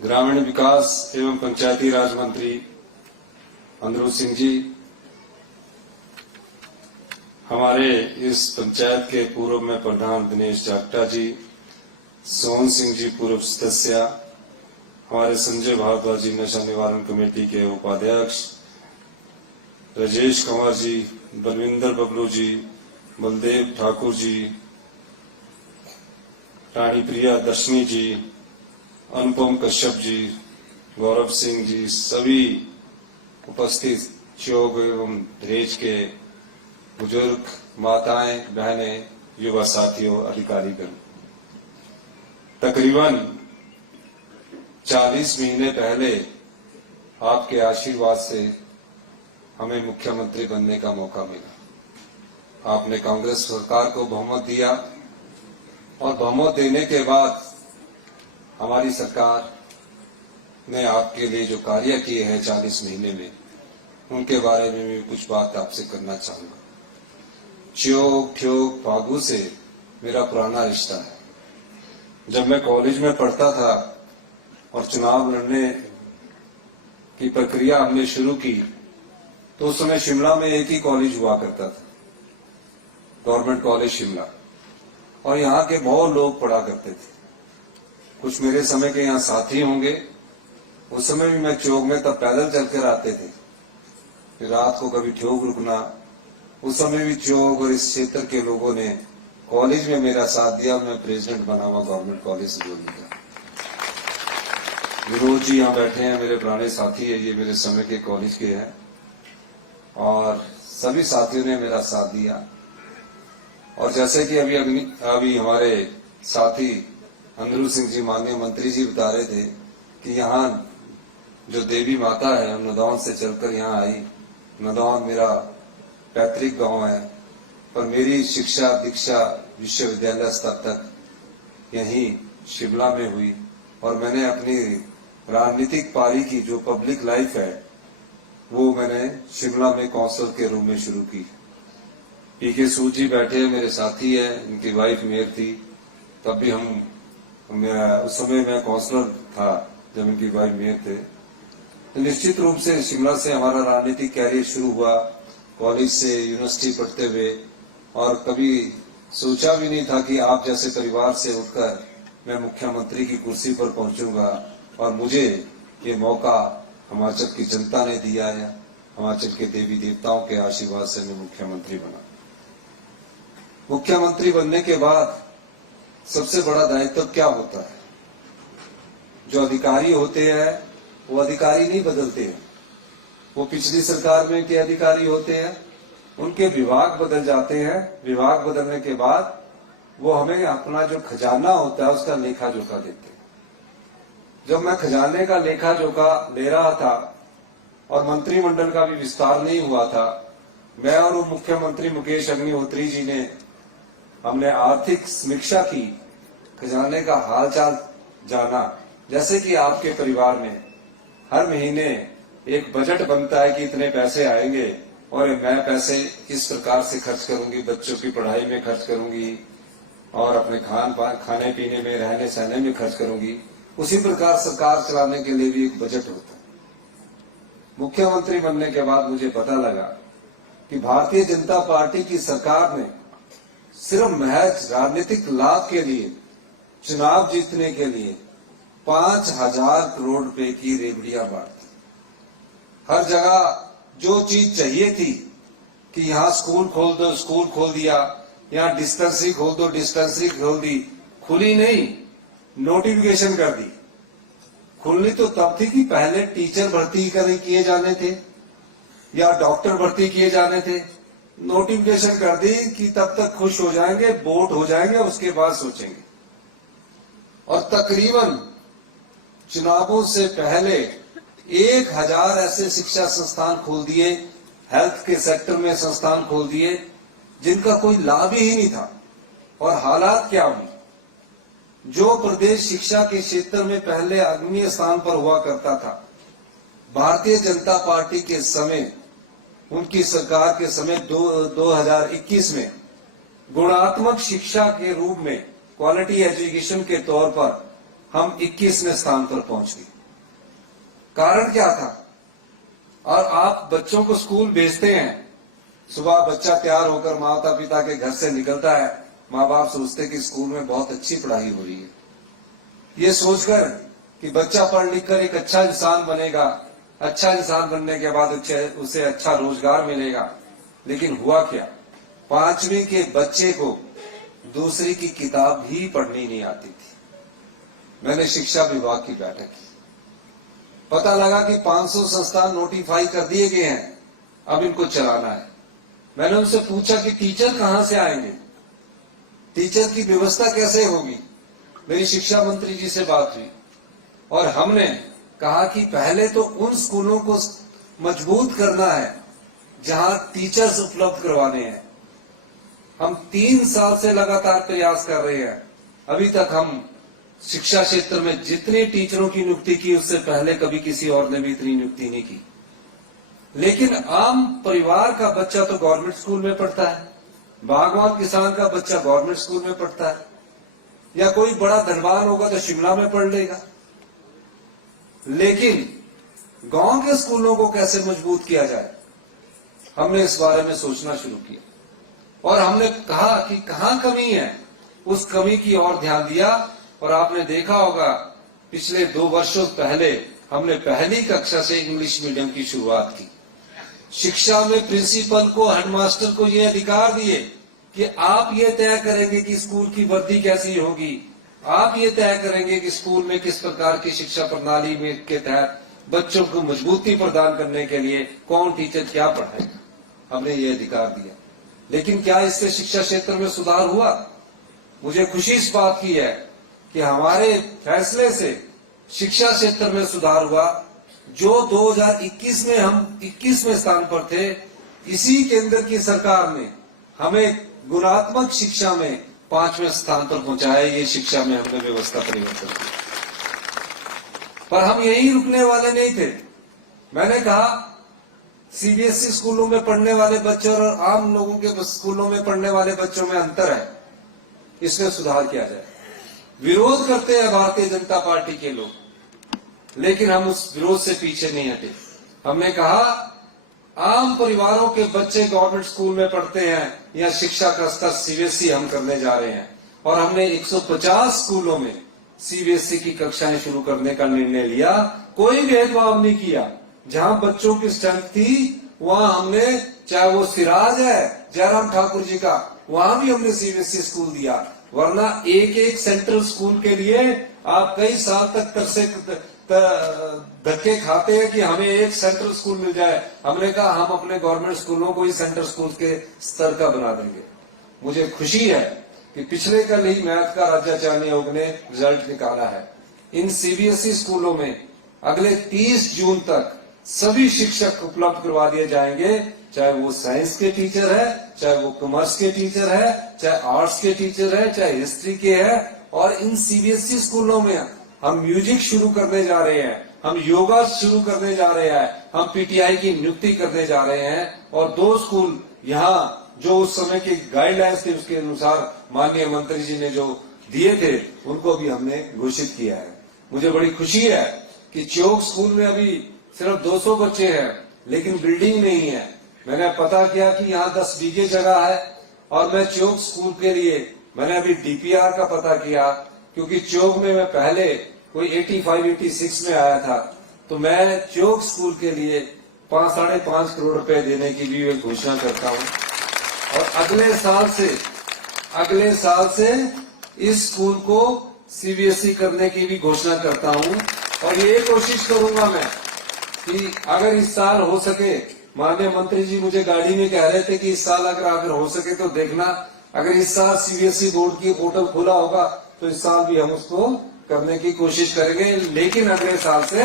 ग्रामीण विकास एवं पंचायती राज मंत्री अनिरुद्ध सिंह जी, हमारे इस पंचायत के पूर्व में प्रधान दिनेश जाखड़ा जी, सोहन सिंह जी पूर्व सदस्य, हमारे संजय भारद्वाज जी नशा निवारण कमेटी के उपाध्यक्ष, राजेश कंवर जी, बलविंदर बबलू जी, बलदेव ठाकुर जी, रानी प्रिया दर्शनी जी, अनुपम कश्यप जी, गौरव सिंह जी, सभी उपस्थित चौक एवं दहेज के बुजुर्ग, माताएं, बहनें, युवा साथियों, अधिकारीगण, तकरीबन 40 महीने पहले आपके आशीर्वाद से हमें मुख्यमंत्री बनने का मौका मिला। आपने कांग्रेस सरकार को बहुमत दिया और बहुमत देने के बाद हमारी सरकार ने आपके लिए जो कार्य किए हैं 40 महीने में, उनके बारे में भी कुछ बात आपसे करना चाहूंगा। च्योक ठ्योक फागू से मेरा पुराना रिश्ता है। जब मैं कॉलेज में पढ़ता था और चुनाव लड़ने की प्रक्रिया हमने शुरू की, तो उस समय शिमला में एक ही कॉलेज हुआ करता था, गवर्नमेंट कॉलेज शिमला, और यहाँ के बहुत लोग पढ़ा करते थे। कुछ मेरे समय के यहाँ साथी होंगे, उस समय भी मैं चौक में तब पैदल चलकर आते थे, फिर रात को कभी ठोक रुकना। उस समय भी चौक और इस क्षेत्र के लोगों ने कॉलेज में मेरा साथ दिया। मैं प्रेसिडेंट बना हुआ गवर्नमेंट कॉलेज से जोड़ने का। विनोद जी यहाँ बैठे हैं, मेरे पुराने साथी है, ये मेरे समय के कॉलेज के हैं, और सभी साथियों ने मेरा साथ दिया। और जैसे कि अभी हमारे साथी अनिरुद्ध सिंह जी, माननीय मंत्री जी, बता रहे थे कि यहाँ जो देवी माता है नदौन से चलकर यहाँ आई। नदौन मेरा पैतृक गांव है, पर मेरी शिक्षा दीक्षा विश्वविद्यालय स्तर तक यहीं शिमला में हुई, और मैंने अपनी राजनीतिक पारी की जो पब्लिक लाइफ है वो मैंने शिमला में काउंसिलर के रूप में शुरू की। पीके सूद जी बैठे हैं, मेरे साथी हैं, इनकी वाइफ मेयर थी, तब भी उस समय मैं काउंसिलर था जब इनकी वाइफ मेयर थे। तो निश्चित रूप से शिमला से हमारा राजनीतिक कैरियर शुरू हुआ, कॉलेज से यूनिवर्सिटी पढ़ते हुए, और कभी सोचा भी नहीं था कि आप जैसे परिवार से उठकर मैं मुख्यमंत्री की कुर्सी पर पहुंचूंगा, और मुझे ये मौका हिमाचल की जनता ने दिया है। हिमाचल के देवी देवताओं के आशीर्वाद से मैं मुख्यमंत्री बना। मुख्यमंत्री बनने के बाद सबसे बड़ा दायित्व क्या होता है? जो अधिकारी होते हैं वो अधिकारी नहीं बदलते हैं, वो पिछली सरकार में के अधिकारी होते हैं, उनके विभाग बदल जाते हैं। विभाग बदलने के बाद वो हमें अपना जो खजाना होता है उसका लेखा जोखा देते हैं। जब मैं खजाने का लेखा जोखा ले रहा था और मंत्रिमंडल का भी विस्तार नहीं हुआ था, मैं और उप मुख्यमंत्री मुकेश अग्निहोत्री जी ने हमने आर्थिक समीक्षा की, खजाने का हालचाल जाना। जैसे कि आपके परिवार में हर महीने एक बजट बनता है कि इतने पैसे आएंगे और मैं पैसे इस प्रकार से खर्च करूंगी, बच्चों की पढ़ाई में खर्च करूंगी और अपने खाने पीने में, रहने सहने में खर्च करूंगी, उसी प्रकार सरकार चलाने के लिए भी एक बजट होता है। मुख्यमंत्री बनने के बाद मुझे पता लगा कि भारतीय जनता पार्टी की सरकार ने सिर्फ महज राजनीतिक लाभ के लिए, चुनाव जीतने के लिए 5,000 करोड़ रुपए की रेवड़ियां बांटी। हर जगह जो चीज चाहिए थी कि यहाँ स्कूल खोल दो, स्कूल खोल दिया, यहाँ डिस्पेंसरी खोल दो, डिस्पेंसरी खोल दी। खुली नहीं, नोटिफिकेशन कर दी। खुलनी तो तब थी कि पहले टीचर भर्ती किए जाने थे या डॉक्टर भर्ती किए जाने थे। नोटिफिकेशन कर दी कि तब तक खुश हो जाएंगे, वोट हो जाएंगे, उसके बाद सोचेंगे। और तकरीबन चुनावों से पहले 1,000 ऐसे शिक्षा संस्थान खोल दिए, हेल्थ के सेक्टर में संस्थान खोल दिए जिनका कोई लाभ ही नहीं था। और हालात क्या हुई? जो प्रदेश शिक्षा के क्षेत्र में पहले अग्रणीय स्थान पर हुआ करता था, भारतीय जनता पार्टी के समय, उनकी सरकार के समय 2021 में गुणात्मक शिक्षा के रूप में, क्वालिटी एजुकेशन के तौर पर हम 21वें स्थान पर पहुंच गए। कारण क्या था? और आप बच्चों को स्कूल भेजते हैं, सुबह बच्चा तैयार होकर माता पिता के घर से निकलता है, माँ बाप सोचते कि स्कूल में बहुत अच्छी पढ़ाई हो रही है, ये सोचकर कि बच्चा पढ़ लिख कर एक अच्छा इंसान बनेगा, अच्छा इंसान बनने के बाद उसे अच्छा रोजगार मिलेगा। लेकिन हुआ क्या? 5वीं के बच्चे को दूसरी की किताब भी पढ़नी नहीं आती थी। मैंने शिक्षा विभाग की बैठक की, पता लगा कि 500 संस्थान नोटिफाई कर दिए गए हैं, अब इनको चलाना है। मैंने उनसे पूछा कि टीचर कहां से आएंगे, टीचर की व्यवस्था कैसे होगी। मेरी शिक्षा मंत्री जी से बात हुई और हमने कहा कि पहले तो उन स्कूलों को मजबूत करना है जहां टीचर्स उपलब्ध करवाने हैं। हम 3 साल से लगातार प्रयास कर रहे हैं, अभी तक हम शिक्षा क्षेत्र में जितने टीचरों की नियुक्ति की उससे पहले कभी किसी और ने भी इतनी नियुक्ति नहीं की। लेकिन आम परिवार का बच्चा तो गवर्नमेंट स्कूल में पढ़ता है, बागवान किसान का बच्चा गवर्नमेंट स्कूल में पढ़ता है, या कोई बड़ा धनवान होगा तो शिमला में पढ़ लेगा। लेकिन गांव के स्कूलों को कैसे मजबूत किया जाए, हमने इस बारे में सोचना शुरू किया और हमने कहा कि कहां कमी है, उस कमी की ओर ध्यान दिया। और आपने देखा होगा पिछले 2 वर्षों पहले हमने पहली कक्षा से इंग्लिश मीडियम की शुरुआत की। शिक्षा में प्रिंसिपल को, हेडमास्टर को ये अधिकार दिए कि आप ये तय करेंगे कि स्कूल की वर्दी कैसी होगी, आप ये तय करेंगे कि स्कूल में किस प्रकार की शिक्षा प्रणाली में के तहत बच्चों को मजबूती प्रदान करने के लिए कौन टीचर क्या पढ़ाएगा। हमने ये अधिकार दिया। लेकिन क्या इससे शिक्षा क्षेत्र में सुधार हुआ? मुझे खुशी इस बात की है कि हमारे फैसले से शिक्षा क्षेत्र में सुधार हुआ। जो 2021 में हम 21वें स्थान पर थे, इसी केंद्र की सरकार ने हमें गुणात्मक शिक्षा में 5वें स्थान पर पहुंचाया। ये शिक्षा में हमने व्यवस्था परिवर्तन किया, पर हम यहीं रुकने वाले नहीं थे। मैंने कहा सीबीएसई स्कूलों में पढ़ने वाले बच्चों और आम लोगों के स्कूलों में पढ़ने वाले बच्चों में अंतर है, इसमें सुधार किया जाए। विरोध करते हैं भारतीय जनता पार्टी के लोग, लेकिन हम उस विरोध से पीछे नहीं हटे। हमने कहा आम परिवारों के बच्चे गवर्नमेंट स्कूल में पढ़ते हैं, या शिक्षा का स्तर सीबीएसई हम करने जा रहे हैं। और हमने 150 स्कूलों में सीबीएसई की कक्षाएं शुरू करने का निर्णय लिया। कोई भेदभाव नहीं किया, जहां बच्चों की स्ट्रेंथ थी वहां हमने, चाहे वो सिराज है जयराम ठाकुर जी का, वहां भी हमने सीबीएसई स्कूल दिया। वरना एक सेंट्रल स्कूल के लिए आप कई साल तक तरसे धक्के खाते हैं कि हमें एक सेंट्रल स्कूल मिल जाए। हमने कहा हम अपने गवर्नमेंट स्कूलों को ही सेंट्रल स्कूल के स्तर का बना देंगे। मुझे खुशी है कि पिछले कल ही मैथ का राज्य चयन आयोग ने रिजल्ट निकाला है। इन सीबीएसई स्कूलों में अगले 30 जून तक सभी शिक्षक उपलब्ध करवा दिए जाएंगे, चाहे वो साइंस के टीचर है, चाहे वो कॉमर्स के टीचर है, चाहे आर्ट्स के टीचर है, चाहे हिस्ट्री के है। और इन सीबीएसई स्कूलों में हम म्यूजिक शुरू करने जा रहे हैं, हम योगा शुरू करने जा रहे हैं, हम पीटीआई की नियुक्ति करने जा रहे हैं। और 2 स्कूल यहाँ जो उस समय की गाइडलाइंस थे उसके अनुसार माननीय मंत्री जी ने जो दिए थे, उनको भी हमने घोषित किया है। मुझे बड़ी खुशी है कि चौक स्कूल में अभी सिर्फ 200 बच्चे हैं, लेकिन बिल्डिंग नहीं है। मैंने पता किया कि यहाँ 10 बीघे जगह है, और मैं चौक स्कूल के लिए मैंने अभी डीपीआर का पता किया, क्योंकि चौक में मैं पहले कोई 85-86 में आया था, तो मैं चौक स्कूल के लिए 5.5 करोड़ रुपए देने की भी एक घोषणा करता हूँ। और अगले साल से इस स्कूल को सीबीएसई करने की भी घोषणा करता हूँ। और ये कोशिश करूंगा मैं कि अगर इस साल हो सके, माननीय मंत्री जी मुझे गाड़ी में कह रहे थे कि इस साल अगर हो सके तो देखना, अगर इस साल सीबीएसई बोर्ड की पोर्टल खुला होगा तो इस साल भी हम उसको करने की कोशिश करेंगे। लेकिन अगले साल से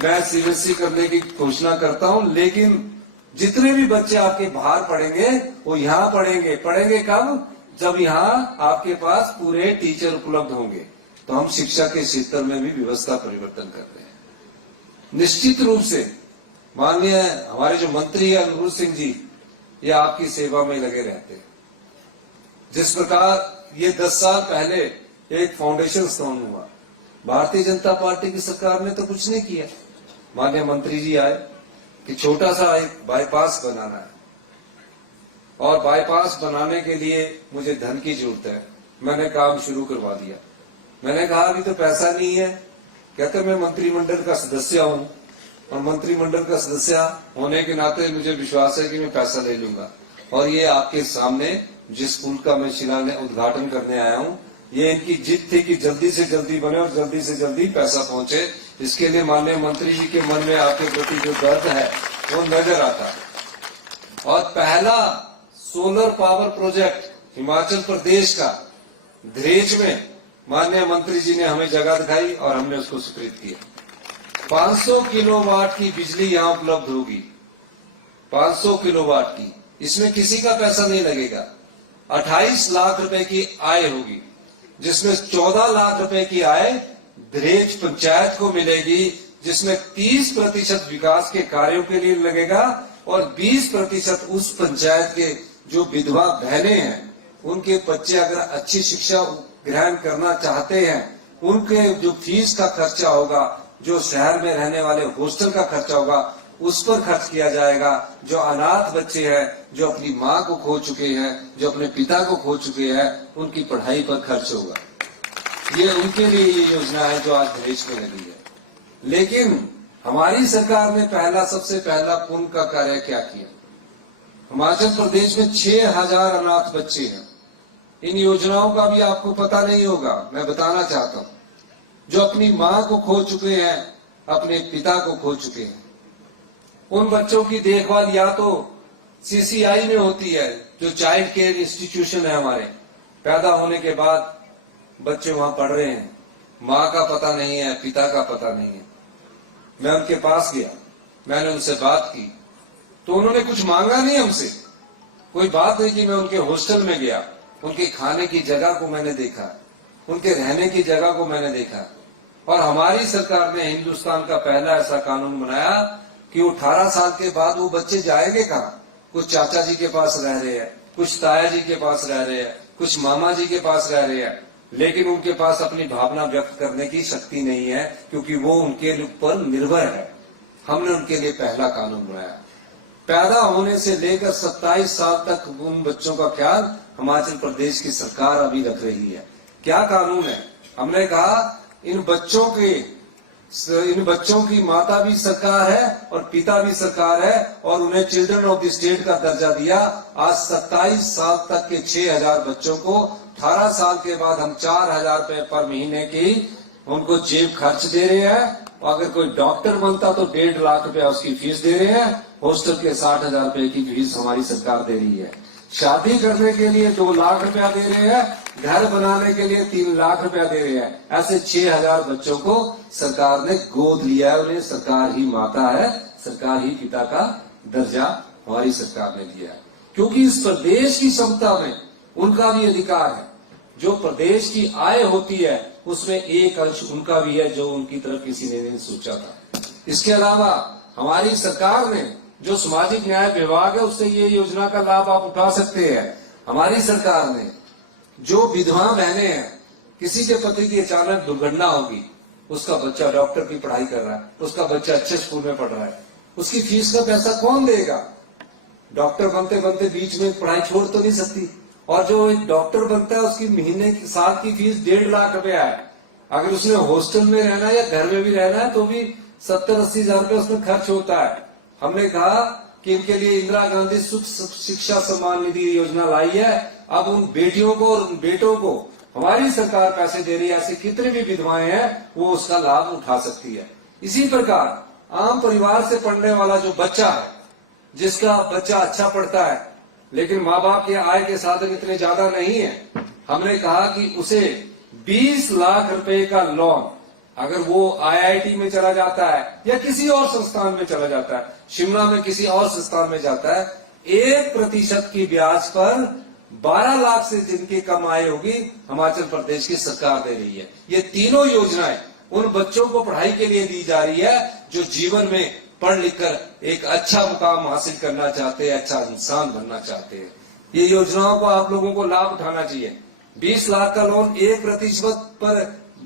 मैं सीबीएसई करने की घोषणा करता हूं। लेकिन जितने भी बच्चे आपके बाहर पढ़ेंगे वो यहाँ पढ़ेंगे कब? जब यहाँ आपके पास पूरे टीचर उपलब्ध होंगे। तो हम शिक्षा के क्षेत्र में भी व्यवस्था परिवर्तन कर रहे हैं। निश्चित रूप से माननीय हमारे जो मंत्री है अनुरूध सिंह जी, ये आपकी सेवा में लगे रहते हैं। जिस प्रकार ये 10 साल पहले एक फाउंडेशन स्टोन हुआ, भारतीय जनता पार्टी की सरकार ने तो कुछ नहीं किया। माननीय मंत्री जी आए कि छोटा सा एक बाईपास बनाना है और बाईपास बनाने के लिए मुझे धन की जरूरत है। मैंने काम शुरू करवा दिया। मैंने कहा अभी तो पैसा नहीं है। कहते मैं मंत्रिमंडल का सदस्य हूं और मंत्रिमंडल का सदस्य होने के नाते मुझे विश्वास है कि मैं पैसा ले लूंगा। और ये आपके सामने जिस पुल का मैं शिलान्यास उद्घाटन करने आया हूं, ये इनकी जिद थी कि जल्दी से जल्दी बने और जल्दी से जल्दी पैसा पहुंचे। इसके लिए माननीय मंत्री जी के मन में आपके प्रति जो दर्द है वो नजर आता है। और पहला solar power project Himachal Pradesh का धरेच में माननीय मंत्री जी ने हमें जगह दिखाई और हमने उसको स्वीकृत किया। 500 किलोवाट की बिजली यहां उपलब्ध होगी, 500 किलोवाट की। इसमें किसी का पैसा नहीं लगेगा। 28 लाख रुपए की आय होगी, जिसमें 14 लाख रुपए की आय धरेच पंचायत को मिलेगी, जिसमें 30% विकास के कार्यों के लिए लगेगा और 20% उस पंचायत के जो विधवा बहनें हैं, उनके बच्चे अगर अच्छी शिक्षा ग्रहण करना चाहते हैं, उनके जो फीस का खर्चा होगा, जो शहर में रहने वाले हॉस्टल का खर्चा होगा, उस पर खर्च किया जाएगा। जो अनाथ बच्चे हैं, जो अपनी माँ को खो चुके हैं, जो अपने पिता को खो चुके हैं, उनकी पढ़ाई पर खर्च होगा। ये उनके लिए ये योजना है जो आज देश में लगी है। लेकिन हमारी सरकार ने सबसे पहला पुण्य का कार्य क्या किया? हिमाचल प्रदेश में 6000 अनाथ बच्चे हैं। इन योजनाओं का भी आपको पता नहीं होगा, मैं बताना चाहता हूं। जो अपनी माँ को खो चुके हैं, अपने पिता को खो चुके हैं, उन बच्चों की देखभाल या तो सीसीआई में होती है, जो चाइल्ड केयर इंस्टीट्यूशन है हमारे। पैदा होने के बाद बच्चे वहां पढ़ रहे हैं, माँ का पता नहीं है, पिता का पता नहीं है। मैं उनके पास गया, मैंने उनसे बात की, तो उन्होंने कुछ मांगा नहीं हमसे। कोई बात नहीं कि मैं उनके हॉस्टल में गया, उनके खाने की जगह को मैंने देखा, उनके रहने की जगह को मैंने देखा। और हमारी सरकार ने हिंदुस्तान का पहला ऐसा कानून बनाया कि 18 साल के बाद वो बच्चे जाएंगे कहाँ? कुछ चाचा जी के पास रह रहे हैं, कुछ ताया जी के पास रह रहे हैं, कुछ मामा जी के पास रह रहे हैं, लेकिन उनके पास अपनी भावना व्यक्त करने की शक्ति नहीं है, क्योंकि वो उनके ऊपर निर्भर है। हमने उनके लिए पहला कानून बनाया। पैदा होने से लेकर 27 साल तक उन बच्चों का ख्याल हिमाचल प्रदेश की सरकार अभी रख रही है। क्या कानून है? हमने कहा इन बच्चों की माता भी सरकार है और पिता भी सरकार है, और उन्हें चिल्ड्रन ऑफ द स्टेट का दर्जा दिया। आज 27 साल तक के 6000 बच्चों को 18 साल के बाद हम 4000 रुपए पर महीने की उनको जेब खर्च दे रहे हैं। और अगर कोई डॉक्टर बनता तो 1.5 लाख रुपया उसकी फीस दे रहे हैं। हॉस्टल के 60,000 रुपए की फीस हमारी सरकार दे रही है। शादी करने के लिए 2 लाख रुपया दे रहे हैं, घर बनाने के लिए 3 लाख रुपया दे रहे हैं। ऐसे 6000 बच्चों को सरकार ने गोद लिया है। उन्हें सरकार ही माता है, सरकार ही पिता का दर्जा हमारी सरकार ने दिया है, क्योंकि इस प्रदेश की क्षमता में उनका भी अधिकार है। जो प्रदेश की आय होती है उसमें एक अंश उनका भी है, जो उनकी तरफ किसी ने नहीं सोचा था। इसके अलावा हमारी सरकार ने जो सामाजिक न्याय विभाग है, उससे ये योजना का लाभ आप उठा सकते हैं। हमारी सरकार ने जो विधवा बहनें हैं, किसी के पति की अचानक दुर्घटना होगी, उसका बच्चा डॉक्टर की पढ़ाई कर रहा है, उसका बच्चा अच्छे स्कूल में पढ़ रहा है, उसकी फीस का पैसा कौन देगा? डॉक्टर बनते बनते बीच में पढ़ाई छोड़ तो नहीं सकती। और जो एक डॉक्टर बनता है उसकी महीने की साल की फीस 1.5 लाख रुपया है। अगर उसने हॉस्टल में रहना है या घर में भी रहना है तो भी 70-80 हजार रुपये उसमें खर्च होता है। हमने कहा कि इनके लिए इंदिरा गांधी सुख शिक्षा सम्मान निधि योजना लाई है। अब उन बेटियों को और उन बेटों को हमारी सरकार पैसे दे रही है। ऐसे कितने भी विधवाएं हैं वो उसका लाभ उठा सकती है। इसी प्रकार आम परिवार से पढ़ने वाला जो बच्चा है, जिसका बच्चा अच्छा पढ़ता है लेकिन माँ बाप की आय के साधन इतने ज्यादा नहीं है, हमने कहा कि उसे 20 लाख रुपए का लोन, अगर वो IIT में चला जाता है या किसी और संस्थान में चला जाता है, शिमला में किसी और संस्थान में जाता है, 1% की ब्याज पर 12 लाख से जिनकी कम आय होगी हिमाचल प्रदेश की सरकार दे रही है। ये तीनों योजनाएं उन बच्चों को पढ़ाई के लिए दी जा रही है जो जीवन में पढ़ लिखकर एक अच्छा मुकाम हासिल करना चाहते हैं, अच्छा इंसान बनना चाहते हैं। ये योजनाओं को आप लोगों को लाभ उठाना चाहिए। 20 लाख का लोन 1% पर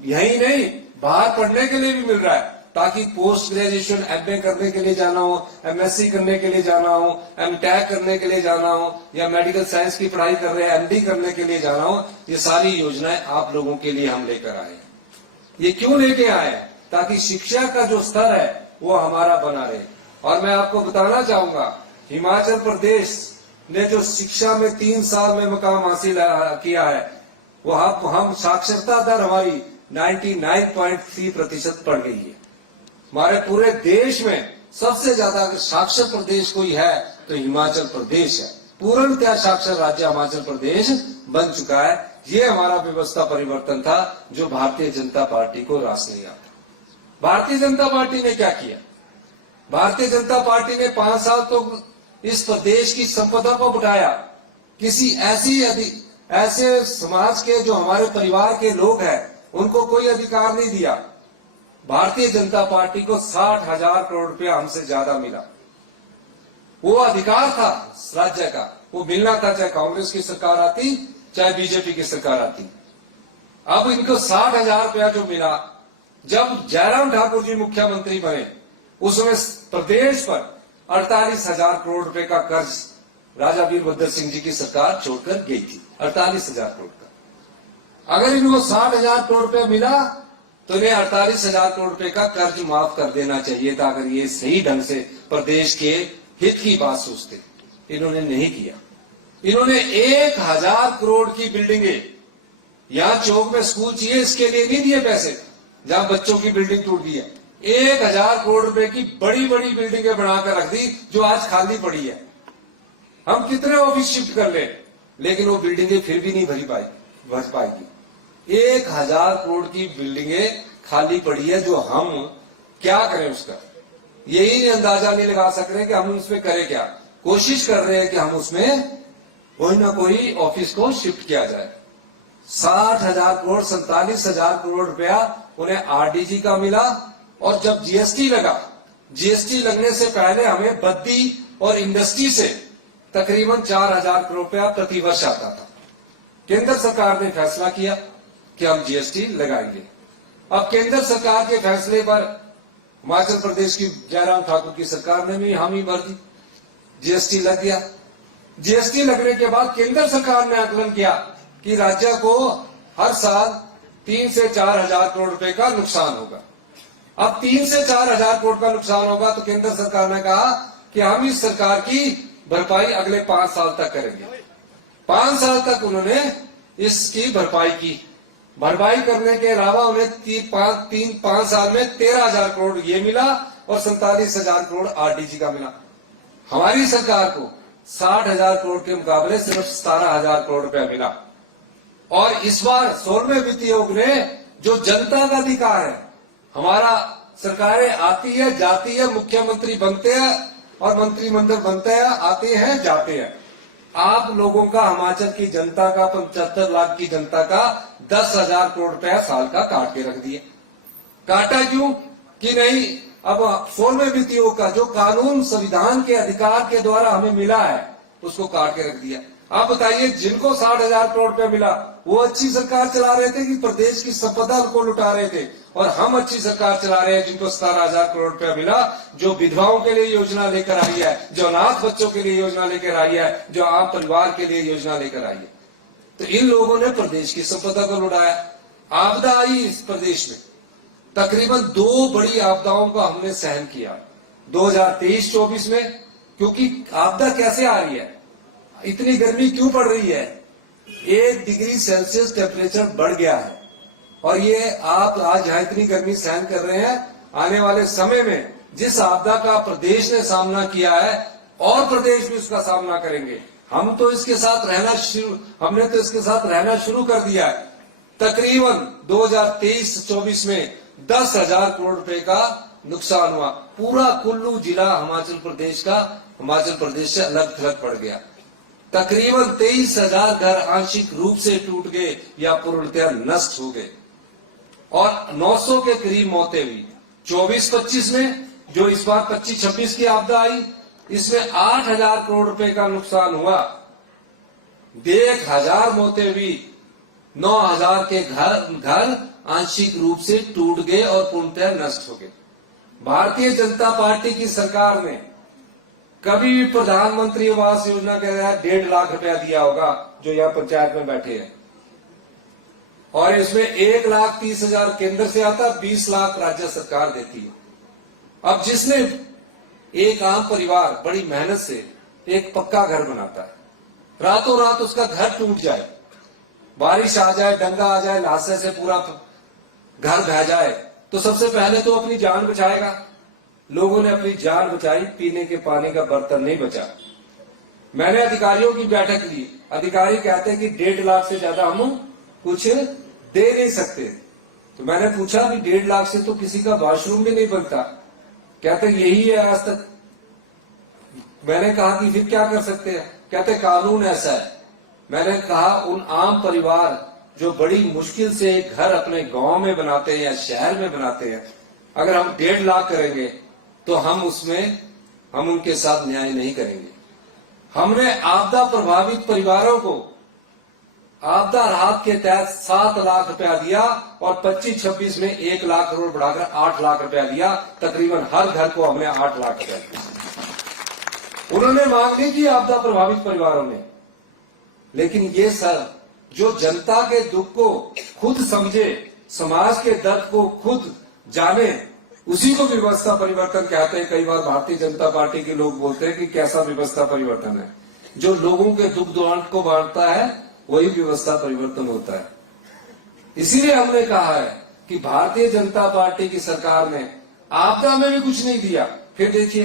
यही नहीं बाहर पढ़ने के लिए भी मिल रहा है, ताकि पोस्ट ग्रेजुएशन एमए करने के लिए जाना हो, एमएससी करने के लिए जाना हो, एमटेक करने के लिए जाना हो, या मेडिकल साइंस की पढ़ाई कर रहे हैं एमडी करने के लिए जाना हो, ये सारी योजनाएं आप लोगों के लिए हम लेकर आए हैं। ये क्यों लेके आए हैं? ताकि शिक्षा का जो स्तर है वो हमारा बना रहे। और मैं आपको बताना चाहूंगा, हिमाचल प्रदेश ने जो शिक्षा में 3 साल में मुकाम हासिल किया है, वो हम साक्षरता दर हमारी 99.3% पड़ गई है। हमारे पूरे देश में सबसे ज्यादा अगर साक्षर प्रदेश कोई है तो हिमाचल प्रदेश है। पूर्णतः साक्षर राज्य हिमाचल प्रदेश बन चुका है। ये हमारा व्यवस्था परिवर्तन था जो भारतीय जनता पार्टी को रास नहीं आता। भारतीय जनता पार्टी ने क्या किया? भारतीय जनता पार्टी ने 5 साल तो इस प्रदेश की संपदा को उठाया, किसी ऐसे समाज के जो हमारे परिवार के लोग हैं उनको कोई अधिकार नहीं दिया। भारतीय जनता पार्टी को 60,000 करोड़ रुपया हमसे ज्यादा मिला। वो अधिकार था राज्य का, वो मिलना था, चाहे कांग्रेस की सरकार आती चाहे बीजेपी की सरकार आती। अब इनको 60,000 रुपया जो मिला, जब जयराम ठाकुर जी मुख्यमंत्री बने उस समय प्रदेश पर 48,000 करोड़ रुपए का कर्ज राजा वीरभद्र सिंह जी की सरकार छोड़कर गई थी। 48,000 करोड़ का। अगर इनको 60,000 करोड़ रुपया मिला तो इन्हें 48,000 करोड़ रुपए का कर्ज माफ कर देना चाहिए था, अगर ये सही ढंग से प्रदेश के हित की बात सोचते। इन्होंने नहीं किया। इन्होंने 1,000 करोड़ की बिल्डिंगें, यहां चौक में स्कूल चाहिए इसके लिए नहीं दिए पैसे, जहां बच्चों की बिल्डिंग टूट गई है। 1,000 करोड़ रुपए की बड़ी बड़ी बिल्डिंगें बनाकर रख दी जो आज खाली पड़ी है। हम कितने ऑफिस शिफ्ट कर ले, लेकिन वो बिल्डिंगें फिर भी नहीं भर पाएगी। 1,000 करोड़ की बिल्डिंगें खाली पड़ी है, जो हम क्या करें उसका यही अंदाजा नहीं लगा सक रहे कि हम उसमें करें क्या। कोशिश कर रहे हैं कि हम उसमें कोई ना कोई ऑफिस को शिफ्ट किया जाए। 60,000 करोड़ 47,000 करोड़ रुपया उन्हें आरडीजी का मिला। और जब जीएसटी लगा, जीएसटी लगने से पहले हमें बद्दी और इंडस्ट्री से तकरीबन 4,000 करोड़ रुपया प्रति वर्ष आता था। केंद्र सरकार ने फैसला किया कि हम जीएसटी लगाएंगे। अब केंद्र सरकार के फैसले पर हिमाचल प्रदेश की जयराम ठाकुर की सरकार ने भी हामी भर दी, जीएसटी लग गया। जीएसटी लगने के बाद केंद्र सरकार ने आकलन किया कि राज्य को हर साल 3 से 4,000 करोड़ रुपए का नुकसान होगा। अब 3 से 4,000 करोड़ का नुकसान होगा तो केंद्र सरकार ने कहा कि हम इस सरकार की भरपाई अगले 5 साल तक करेंगे। 5 साल तक उन्होंने इसकी भरपाई की। भरपाई करने के अलावा उन्हें 5 साल में 13,000 करोड़ ये मिला और 47,000 करोड़ आरडीजी का मिला। हमारी सरकार को 60,000 करोड़ के मुकाबले सिर्फ 17,000 करोड़ रुपया मिला। और इस बार 16वें वित्तीय आयोग ने जो जनता का अधिकार है, हमारा सरकारें आती है जाती है, मुख्यमंत्री बनते हैं और मंत्रिमंडल बनते हैं, आते हैं जाते हैं। आप लोगों का, हिमाचल की जनता का, 75 लाख की जनता का 10,000 करोड़ रुपया साल का काट के रख दिए। काटा क्यों कि नहीं, अब 16वें वित्तीय आयोग का जो कानून संविधान के अधिकार के द्वारा हमें मिला है उसको काट के रख दिया। आप बताइए, जिनको 60,000 करोड़ रुपया मिला वो अच्छी सरकार चला रहे थे कि प्रदेश की संपदा को लुटा रहे थे? और हम अच्छी सरकार चला रहे हैं जिनको 17,000 करोड़ रुपया मिला, जो विधवाओं के लिए योजना लेकर आई है, जो अनाथ बच्चों के लिए योजना लेकर आई है, जो आम परिवार के लिए योजना लेकर आई है। तो इन लोगों ने प्रदेश की संपदा को लुटाया। आपदा आई इस प्रदेश में, तकरीबन 2 बड़ी आपदाओं का हमने सहन किया 2023-24 में। क्योंकि आपदा कैसे आ रही है, इतनी गर्मी क्यों पड़ रही है? 1 डिग्री सेल्सियस टेम्परेचर बढ़ गया है। और ये आप आज जहां इतनी गर्मी सहन कर रहे हैं, आने वाले समय में जिस आपदा का प्रदेश ने सामना किया है और प्रदेश भी उसका सामना करेंगे। हमने तो इसके साथ रहना शुरू कर दिया है। तकरीबन 2023-24 में 10,000 करोड़ रुपए का नुकसान हुआ। पूरा कुल्लू जिला हिमाचल प्रदेश से अलग थलग पड़ गया। तकरीबन 23,000 घर आंशिक रूप से टूट गए या पूर्णतः नष्ट हो गए और 900 के करीब मौतें हुई। 24-25 में जो इस बार 25-26 की आपदा आई, इसमें 8,000 करोड़ रुपए का नुकसान हुआ। 1,000 मौतें हुई, 9,000 के घर आंशिक रूप से टूट गए और पूर्णतः नष्ट हो गए। भारतीय जनता पार्टी की सरकार ने कभी भी प्रधानमंत्री आवास योजना के तहत 1.5 लाख रुपया दिया होगा, जो यहाँ पंचायत में बैठे हैं, और इसमें 1,30,000 केंद्र से आता, 20 लाख राज्य सरकार देती है। अब जिसने एक आम परिवार बड़ी मेहनत से एक पक्का घर बनाता है, रातों रात उसका घर टूट जाए, बारिश आ जाए, डंगा आ जाए, लाशे से पूरा घर बह जाए, तो सबसे पहले तो अपनी जान बचाएगा। लोगों ने अपनी जान बचाई, पीने के पानी का बर्तन नहीं बचा। मैंने अधिकारियों की बैठक ली, अधिकारी कहते हैं कि 1.5 लाख से ज्यादा हम कुछ दे नहीं सकते। तो मैंने पूछा कि 1.5 लाख से तो किसी का वॉशरूम भी नहीं बनता, कहते यही है आज तक। मैंने कहा कि फिर क्या कर सकते हैं, कहते कानून ऐसा है। मैंने कहा उन आम परिवार जो बड़ी मुश्किल से एक घर अपने गांव में बनाते हैं या शहर में बनाते हैं, अगर हम 1.5 लाख करेंगे तो हम उनके साथ न्याय नहीं करेंगे। हमने आपदा प्रभावित परिवारों को आपदा राहत के तहत 7 लाख रुपया दिया और 25-26 में 1 लाख करोड़ बढ़ाकर 8 लाख रुपया दिया। तकरीबन हर घर को हमने 8 लाख रुपया दिया। उन्होंने मांग ली कि आपदा प्रभावित परिवारों ने, लेकिन ये सर जो जनता के दुख को खुद समझे, समाज के दर्द को खुद जाने, उसी को व्यवस्था परिवर्तन कहते हैं। कई बार भारतीय जनता पार्टी के लोग बोलते हैं कि कैसा व्यवस्था परिवर्तन है, जो लोगों के दुख दर्द को बांटता है वही व्यवस्था परिवर्तन होता है। इसीलिए हमने कहा है कि भारतीय जनता पार्टी की सरकार ने आपदा में भी कुछ नहीं दिया। फिर देखिए,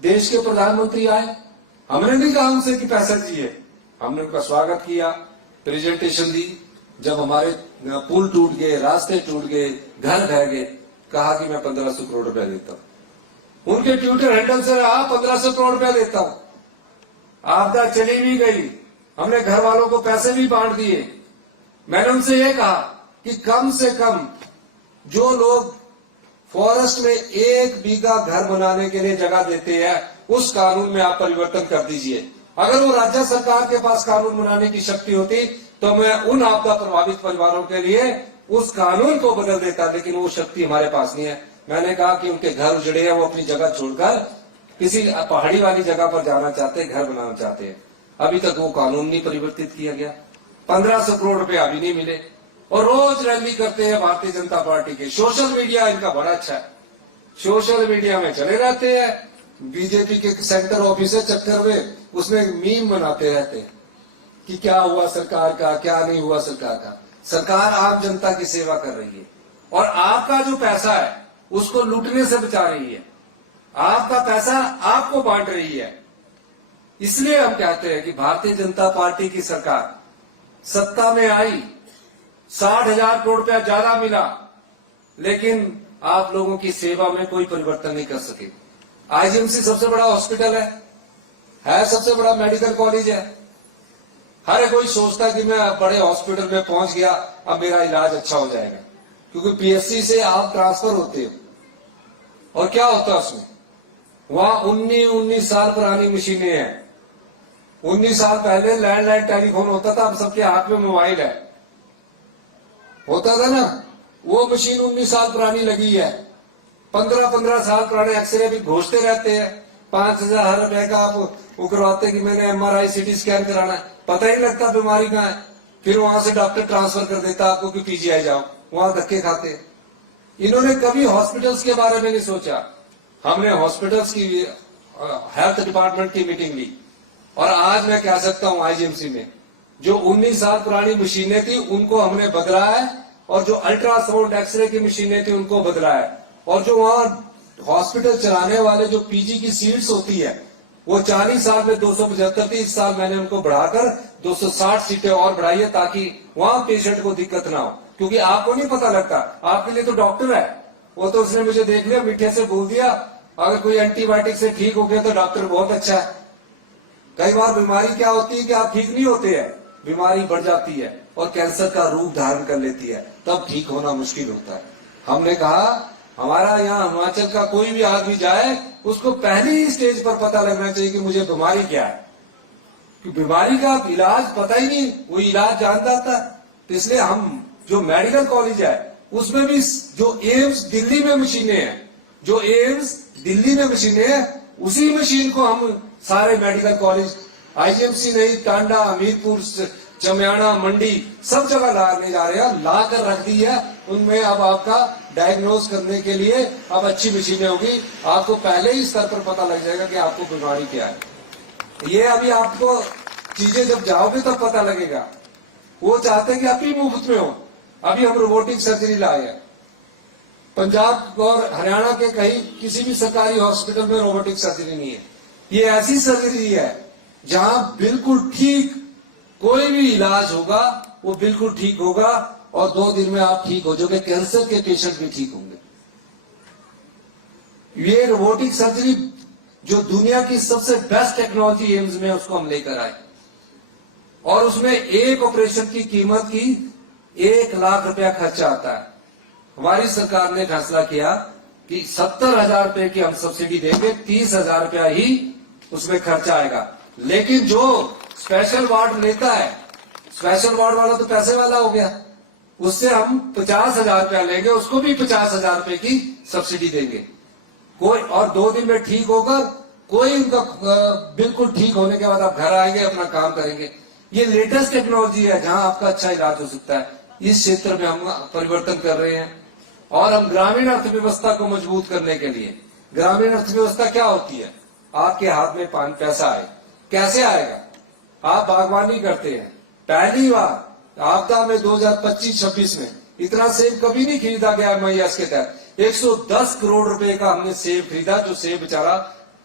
देश के प्रधानमंत्री आए, हमने नहीं कहा उनसे कि पैसा चाहिए, हमने उनका स्वागत किया, प्रेजेंटेशन दी। जब हमारे पुल टूट गए, रास्ते टूट गए, घर बह गए, कहा कि मैं 1500 करोड़ रुपया देता हूं। उनके ट्विटर हैंडल से रहा 1500 करोड़ रुपया देता हूं। आपदा चली भी गई, हमने घर वालों को पैसे भी बांट दिए। मैंने उनसे यह कहा कि कम से कम जो लोग फॉरेस्ट में 1 बीघा घर बनाने के लिए जगह देते हैं, उस कानून में आप परिवर्तन कर दीजिए। अगर वो राज्य सरकार के पास कानून बनाने की शक्ति होती तो मैं उन आपदा प्रभावित परिवारों के लिए उस कानून को बदल देता, लेकिन वो शक्ति हमारे पास नहीं है। मैंने कहा कि उनके घर उजड़े हैं, वो अपनी जगह छोड़कर किसी पहाड़ी वाली जगह पर जाना चाहते हैं, घर बनाना चाहते हैं। अभी तक वो कानून नहीं परिवर्तित किया गया। 1500 करोड़ रुपए अभी नहीं मिले और रोज रैली करते हैं भारतीय जनता पार्टी के। सोशल मीडिया इनका बड़ा अच्छा है, सोशल मीडिया में चले रहते हैं, बीजेपी के सेंटर ऑफिस है चक्कर में, उसमें मीम बनाते रहते हैं कि क्या हुआ सरकार का, क्या नहीं हुआ सरकार का। सरकार आम जनता की सेवा कर रही है और आपका जो पैसा है उसको लूटने से बचा रही है, आपका पैसा आपको बांट रही है। इसलिए हम कहते हैं कि भारतीय जनता पार्टी की सरकार सत्ता में आई, 60,000 करोड़ रुपया ज्यादा मिला, लेकिन आप लोगों की सेवा में कोई परिवर्तन नहीं कर सके। आईजीएमसी सबसे बड़ा हॉस्पिटल है सबसे बड़ा मेडिकल कॉलेज है। हर कोई सोचता है कि मैं बड़े हॉस्पिटल में पहुंच गया, अब मेरा इलाज अच्छा हो जाएगा, क्योंकि पीएससी से आप ट्रांसफर होते हो। और क्या होता है उसमें, वहां 19 साल पुरानी मशीनें हैं। 19 साल पहले लैंडलाइन टेलीफोन होता था, अब सबके हाथ में मोबाइल है, होता था ना। वो मशीन 19 साल पुरानी लगी है। 15 साल पुराने एक्सरे भी घोषते रहते हैं। 5,000 रुपए का आप वो करवाते कि मैंने MRI CT स्कैन कराना है, पता ही लगता बीमारी कहाँ है। फिर वहां से डॉक्टर ट्रांसफर कर देता आपको कि PGI जाओ, वहां धक्के खाते। इन्होंने कभी हॉस्पिटल्स के बारे में नहीं सोचा। हमने हॉस्पिटल्स की हेल्थ डिपार्टमेंट की मीटिंग ली और आज मैं कह सकता हूं आईजीएमसी में जो 19 साल पुरानी मशीनें थी उनको हमने बदला है, और जो अल्ट्रासाउंड एक्सरे की मशीनें थी उनको बदला है। और जो वहां हॉस्पिटल चलाने वाले जो पीजी की सीट्स होती है वो 40 साल में 275 थी, इस साल मैंने उनको बढ़ाकर 260 सीटें और बढ़ाई है, ताकि वहां पेशेंट को दिक्कत ना हो। क्योंकि आपको नहीं पता लगता, आपके लिए तो डॉक्टर है, वो तो उसने मुझे देख लिया, मीठे से बोल दिया, अगर कोई एंटीबायोटिक से ठीक हो गया तो डॉक्टर बहुत अच्छा है। कई बार बीमारी क्या होती है कि आप ठीक नहीं होते हैं, बीमारी बढ़ जाती है और कैंसर का रूप धारण कर लेती है, तब ठीक होना मुश्किल होता है। हमने कहा हमारा यहाँ हिमाचल का कोई भी आदमी जाए उसको पहली ही स्टेज पर पता लगना चाहिए कि मुझे बीमारी क्या है, कि बीमारी का इलाज पता ही नहीं, वो इलाज जानता था। तो इसलिए हम जो मेडिकल कॉलेज है उसमें भी जो एम्स दिल्ली में मशीनें हैं, जो एम्स दिल्ली में मशीनें हैं, उसी मशीन को हम सारे मेडिकल कॉलेज, आईजीएमसी नहीं, टांडा, हमीरपुर, चमियाना, मंडी, सब जगह लाने जा रहे हैं, ला कर रख दी है। उनमें अब आपका डायग्नोज करने के लिए अब अच्छी मशीनें होगी, आपको पहले ही स्तर पर पता लग जाएगा कि आपको बीमारी क्या है। ये अभी आपको चीजें जब जाओगे तब पता लगेगा। वो चाहते हैं कि आप ही मुफ्त में हो। अभी हम रोबोटिक सर्जरी लाए हैं, पंजाब और हरियाणा के कहीं किसी भी सरकारी हॉस्पिटल में रोबोटिक सर्जरी नहीं है। ये ऐसी सर्जरी है जहां बिल्कुल ठीक कोई भी इलाज होगा, वो बिल्कुल ठीक होगा और 2 दिन में आप ठीक हो जाओगे। कैंसर के पेशेंट भी ठीक होंगे। ये रोबोटिक सर्जरी जो दुनिया की सबसे बेस्ट टेक्नोलॉजी एम्स में, उसको हम लेकर आए और उसमें एक ऑपरेशन की कीमत की 1 लाख रुपया खर्चा आता है। हमारी सरकार ने फैसला किया कि 70,000 रुपए की हम सब्सिडी देंगे, 30,000 रुपया ही उसमें खर्चा आएगा। लेकिन जो स्पेशल वार्ड लेता है, स्पेशल वार्ड वाला तो पैसे वाला हो गया, उससे हम 50,000 रुपया लेंगे, उसको भी 50,000 रुपए की सब्सिडी देंगे। कोई और 2 दिन में ठीक होकर कोई उनका बिल्कुल ठीक होने के बाद आप घर आएंगे, अपना काम करेंगे। ये लेटेस्ट टेक्नोलॉजी है जहां आपका अच्छा इलाज हो सकता है। इस क्षेत्र में हम परिवर्तन कर रहे हैं और हम ग्रामीण अर्थव्यवस्था को मजबूत करने के लिए, ग्रामीण अर्थव्यवस्था क्या होती है? आपके हाथ में पैसा आए। कैसे आएगा? आप बागवानी करते हैं, पहली बार आपदा में 2025-26 में इतना सेब कभी नहीं खरीदा गया मैयास के तहत। 110 करोड़ रुपए का हमने सेब खरीदा, जो सेब बेचारा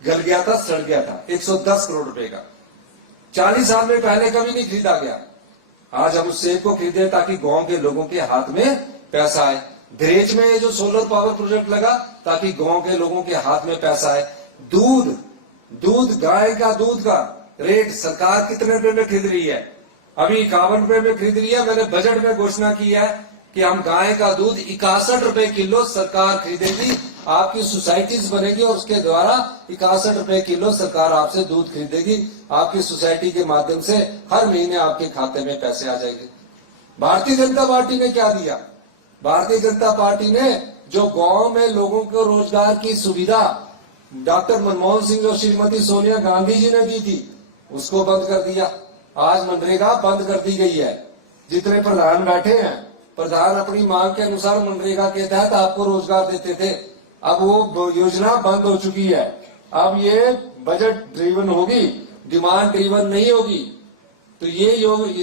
गल गया था, सड़ गया था। 110 करोड़ रुपए का 40 साल में पहले कभी नहीं खरीदा गया। आज हम उस सेब को खरीदे ताकि गांव के लोगों के हाथ में पैसा आए। दरेज में ये जो सोलर पावर प्रोजेक्ट लगा ताकि गांव के लोगों के हाथ में पैसा आए। दूध गाय का दूध का रेट सरकार कितने रुपए में खरीद रही है? अभी 51 रुपए में खरीद रही है। मैंने बजट में घोषणा की है कि हम गाय का दूध 61 रुपए किलो सरकार खरीदेगी। आपकी सोसाइटीज बनेगी और उसके द्वारा 61 रुपए किलो सरकार आपसे दूध खरीदेगी। आपकी सोसाइटी के माध्यम से हर महीने आपके खाते में पैसे आ जाएंगे। भारतीय जनता पार्टी ने क्या दिया? भारतीय जनता पार्टी ने जो गांव में लोगों को रोजगार की सुविधा डॉक्टर मनमोहन सिंह और श्रीमती सोनिया गांधी जी ने दी थी, उसको बंद कर दिया। आज मनरेगा बंद कर दी गई है। जितने प्रधान बैठे हैं, प्रधान अपनी मांग के अनुसार मनरेगा के तहत आपको रोजगार देते थे। अब वो योजना बंद हो चुकी है। अब ये बजट ड्रिवन होगी, डिमांड ड्रिवन नहीं होगी। तो ये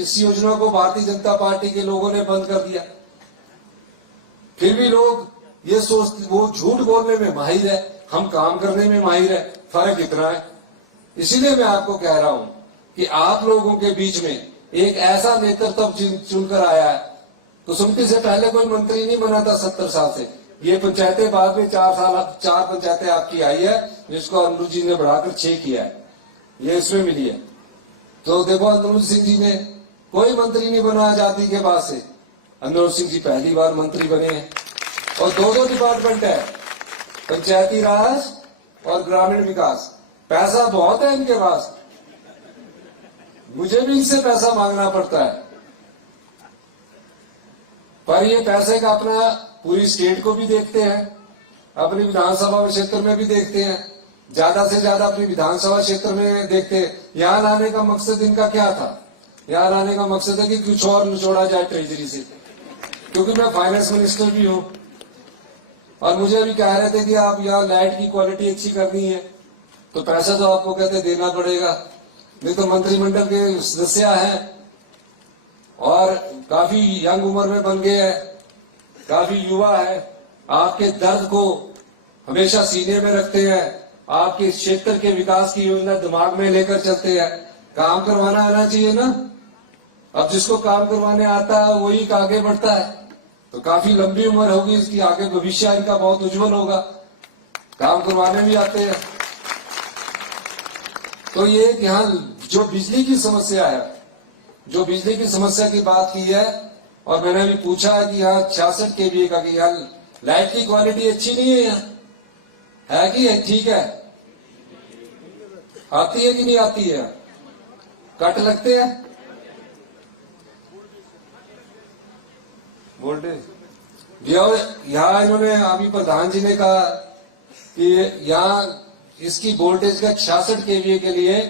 इस योजना को भारतीय जनता पार्टी के लोगों ने बंद कर दिया। फिर भी लोग ये सोचते, वो झूठ बोलने में माहिर है, हम काम करने में माहिर है। फर्क इतना है। इसीलिए मैं आपको कह रहा हूं कि आप लोगों के बीच में एक ऐसा नेतृत्व चुनकर आया है। कुसुम्पटी से पहले कोई मंत्री नहीं बना था 70 साल से। ये पंचायतें बाद में 4 पंचायतें आपकी आई है, जिसको अनुज जी ने बढ़ाकर 6 किया है, ये इसमें मिली है। तो देखो अनुज सिंह जी ने कोई मंत्री नहीं बना आजादी के बाद से। अनुज सिंह जी पहली बार मंत्री बने हैं और 2 डिपार्टमेंट है, पंचायती राज और ग्रामीण विकास। पैसा बहुत है इनके पास, मुझे भी इनसे पैसा मांगना पड़ता है, पर ये पैसे का अपना पूरी स्टेट को भी देखते हैं, अपनी विधानसभा क्षेत्र में भी देखते हैं, ज्यादा से ज्यादा अपनी विधानसभा क्षेत्र में देखते हैं। यहां लाने का मकसद इनका क्या था? यहां लाने का मकसद है कि कुछ और निचोड़ा जाए ट्रेजरी से, क्योंकि मैं फाइनेंस मिनिस्टर भी हूं और मुझे अभी कह रहे थे कि आप यहाँ लाइट की क्वालिटी अच्छी करनी है तो पैसा तो आपको कहते देना पड़ेगा। नहीं तो मंत्रिमंडल के सदस्य हैं और काफी यंग उम्र में बन गए हैं, काफी युवा है, आपके दर्द को हमेशा सीने में रखते हैं, आपके क्षेत्र के विकास की योजना दिमाग में लेकर चलते हैं। काम करवाना आना चाहिए ना। अब जिसको काम करवाने आता है वही आगे बढ़ता है। तो काफी लंबी उम्र होगी इसकी, आगे भविष्य इनका बहुत उज्जवल होगा, काम करवाने भी आते हैं। तो ये यहाँ जो बिजली की समस्या है, जो बिजली की समस्या की बात की है, और मैंने अभी पूछा है कि यहाँ 66 kVA का, कि यहाँ लाइट की क्वालिटी अच्छी नहीं है, यहाँ है कि है? ठीक है, आती है कि नहीं आती है? कट लगते हैं वोल्टेज। यहाँ इन्होंने अभी प्रधान जी ने कहा कि यहाँ इसकी वोल्टेज का 66 केवीए के लिए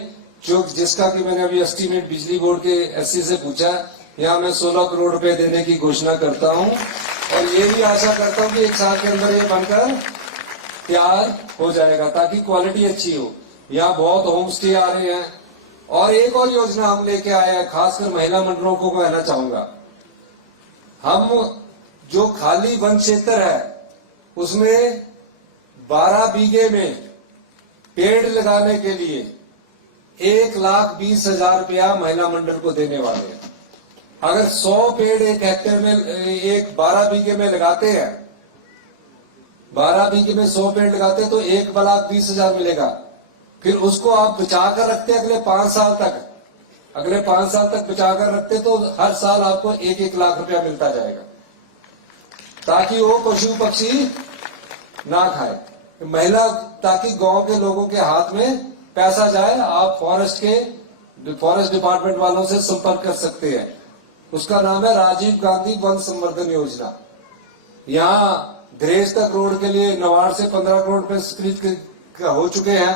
जो जिसका कि मैंने अभी एस्टीमेट बिजली बोर्ड के एससी से पूछा, यहाँ मैं 16 करोड़ रुपए देने की घोषणा करता हूँ और ये भी आशा करता हूँ कि 1 साल के अंदर ये बनकर तैयार हो जाएगा ताकि क्वालिटी अच्छी हो। यहाँ बहुत होम स्टे आ रहे हैं और एक और योजना हम लेके आए हैं, खासकर महिला मंडलों को कहना चाहूंगा। हम जो खाली वन क्षेत्र है उसमें 12 बीघे में पेड़ लगाने के लिए 1,20,000 रुपया महिला मंडल को देने वाले हैं। अगर 100 पेड़ एक हेक्टेयर में एक 12 बीघे में लगाते हैं, 12 बीघे में 100 पेड़ लगाते हैं तो 1,20,000 मिलेगा। फिर उसको आप बचा कर रखते अगले 5 साल तक, अगले 5 साल तक बचा कर रखते तो हर साल आपको 1-1 लाख रुपया मिलता जाएगा ताकि वो पशु पक्षी ना खाए। महिला ताकि गांव के लोगों के हाथ में पैसा जाए। आप फॉरेस्ट डिपार्टमेंट वालों से संपर्क कर सकते हैं। उसका नाम है राजीव गांधी वन संवर्धन योजना। यहाँ दहेज तक रोड के लिए नवाड़ से 15 करोड़ रुपए खरीद हो चुके हैं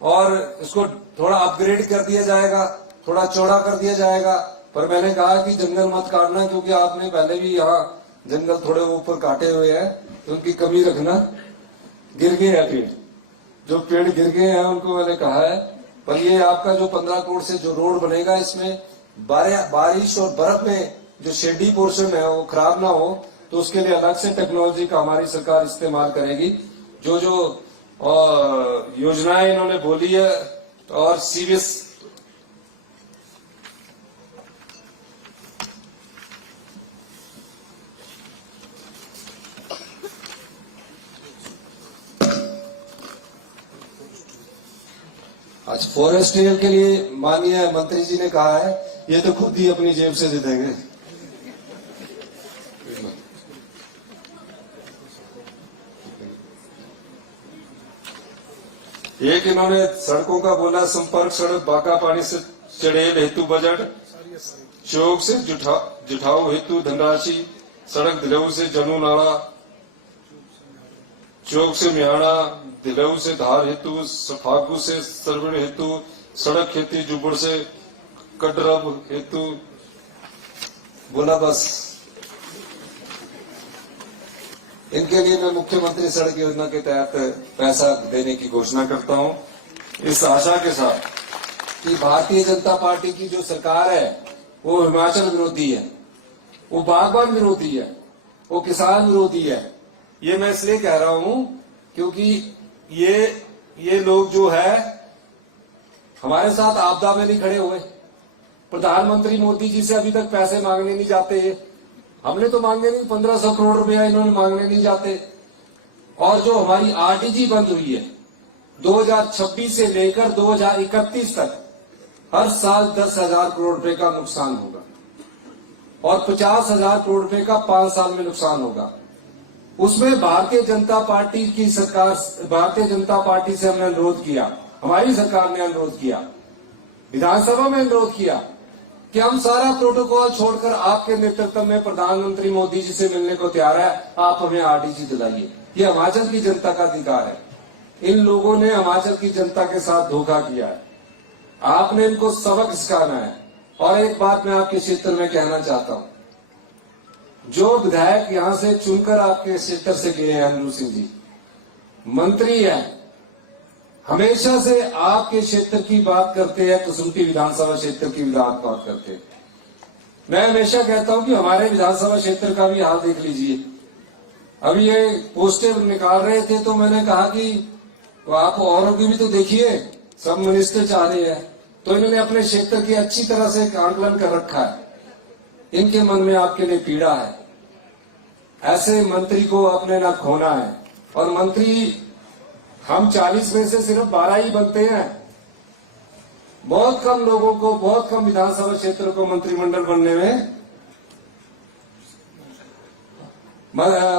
और इसको थोड़ा अपग्रेड कर दिया जाएगा, थोड़ा चौड़ा कर दिया जाएगा। पर मैंने कहा कि जंगल मत काटना क्योंकि आपने पहले भी यहाँ जंगल थोड़े ऊपर काटे हुए हैं तो उनकी कमी रखना। गिर गए हैं पेड़, जो पेड़ गिर गए हैं उनको मैंने कहा है। पर ये आपका जो 15 करोड़ से जो रोड बनेगा इसमें बारिश और बर्फ में जो शेडी पोर्शन है वो खराब ना हो तो उसके लिए अलग से टेक्नोलॉजी का हमारी सरकार इस्तेमाल करेगी। जो जो योजनाएं इन्होंने बोली है और सीवीएस आज फॉरेस्ट एयर के लिए माननीय मंत्री जी ने कहा है ये तो खुद ही अपनी जेब से दे देंगे। एक इन्होंने सड़कों का बोला, संपर्क सड़क बाका पानी से चढ़ेल हेतु बजट, चौक से जुठाऊ हेतु धनराशि, सड़क दिलऊ से जनू नाला, चौक से मिहाड़ा, दिलऊ से धार हेतु, फागू से सरवण हेतु, सड़क खेती जुबड़ से कटरब हेतु बोला। बस इनके लिए मैं मुख्यमंत्री सड़क योजना के तहत पैसा देने की घोषणा करता हूं, इस आशा के साथ कि भारतीय जनता पार्टी की जो सरकार है वो हिमाचल विरोधी है, वो बागवान विरोधी है, वो किसान विरोधी है। ये मैं इसलिए कह रहा हूं क्योंकि ये लोग जो है हमारे साथ आपदा में नहीं खड़े हुए। प्रधानमंत्री मोदी जी से अभी तक पैसे मांगने नहीं जाते, हमने तो मांगे नहीं, 1500 करोड़ रुपया इन्होंने मांगने नहीं जाते। और जो हमारी आरटीजी बंद हुई है 2026 से लेकर 2031 तक हर साल 10,000 करोड़ रुपए का नुकसान होगा और 50,000 करोड़ रुपए का 5 साल में नुकसान होगा। उसमें भारतीय जनता पार्टी की सरकार, भारतीय जनता पार्टी से हमने अनुरोध किया, हमारी सरकार ने अनुरोध किया, विधानसभा में अनुरोध किया कि हम सारा प्रोटोकॉल छोड़कर आपके नेतृत्व में प्रधानमंत्री मोदी जी से मिलने को तैयार है, आप हमें आरटीजी दिलाइए। ये हिमाचल की जनता का अधिकार है। इन लोगों ने हिमाचल की जनता के साथ धोखा किया है, आपने इनको सबक सिखाना है। और एक बात मैं आपके क्षेत्र में कहना चाहता हूं, जो विधायक यहां से चुनकर आपके क्षेत्र से गए हैं, अनिल सिंह जी मंत्री हैं, हमेशा से आपके क्षेत्र की बात करते हैं, कसुम्पटी विधानसभा क्षेत्र की बात करते हैं। मैं हमेशा कहता हूं कि हमारे विधानसभा क्षेत्र का भी हाल देख लीजिए। अभी ये पोस्टें निकाल रहे थे तो मैंने कहा कि आप औरों की भी तो देखिए, सब मिनिस्टर चाह रहे हैं, तो इन्होंने अपने क्षेत्र की अच्छी तरह से आंकलन कर रखा है। इनके मन में आपके लिए पीड़ा है, ऐसे मंत्री को अपने ना खोना है। और मंत्री हम 40 में से सिर्फ 12 ही बनते हैं। बहुत कम लोगों को, बहुत कम विधानसभा क्षेत्र को मंत्रिमंडल बनने में,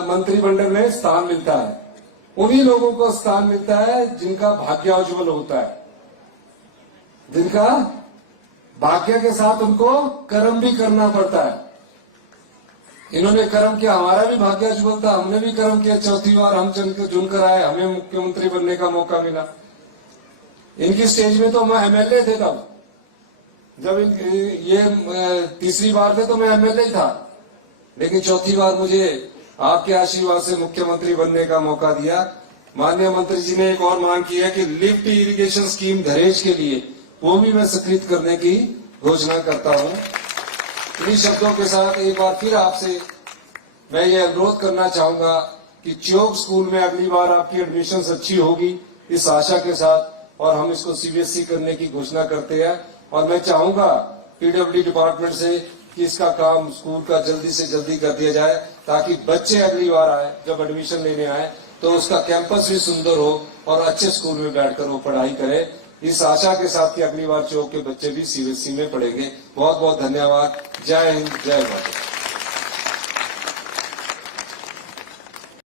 मंत्रिमंडल में स्थान मिलता है। उन्हीं लोगों को स्थान मिलता है जिनका भाग्योज्वल होता है, जिनका भाग्य के साथ उनको कर्म भी करना पड़ता है। इन्होंने कर्म किया, हमारा भी भाग्य उज्जवल था, हमने भी कर्म किया, चौथी बार हम चुनकर आए, हमें मुख्यमंत्री बनने का मौका मिला। इनकी स्टेज में तो मैं एमएलए थे तब, जब ये तीसरी बार थे तो मैं एमएलए था, लेकिन चौथी बार मुझे आपके आशीर्वाद से मुख्यमंत्री बनने का मौका दिया। माननीय मंत्री जी ने एक और मांग की है कि लिफ्ट इरिगेशन स्कीम दहेज के लिए वो भी मैं स्वीकृत करने की घोषणा करता हूं। इन्हीं शब्दों के साथ एक बार फिर आपसे मैं ये अनुरोध करना चाहूंगा कि च्योक स्कूल में अगली बार आपकी एडमिशन अच्छी होगी, इस आशा के साथ, और हम इसको सीबीएसई करने की घोषणा करते हैं। और मैं चाहूंगा पीडब्ल्यूडी डिपार्टमेंट से कि इसका काम स्कूल का जल्दी से जल्दी कर दिया जाए, ताकि बच्चे अगली बार आए, जब एडमिशन लेने आए तो उसका कैंपस भी सुंदर हो और अच्छे स्कूल में बैठकर वो पढ़ाई करे, इस आशा के साथ कि अगली बार च्योक के बच्चे भी सीबीएसई में पढ़ेंगे। बहुत बहुत धन्यवाद। जय हिंद, जय भारत।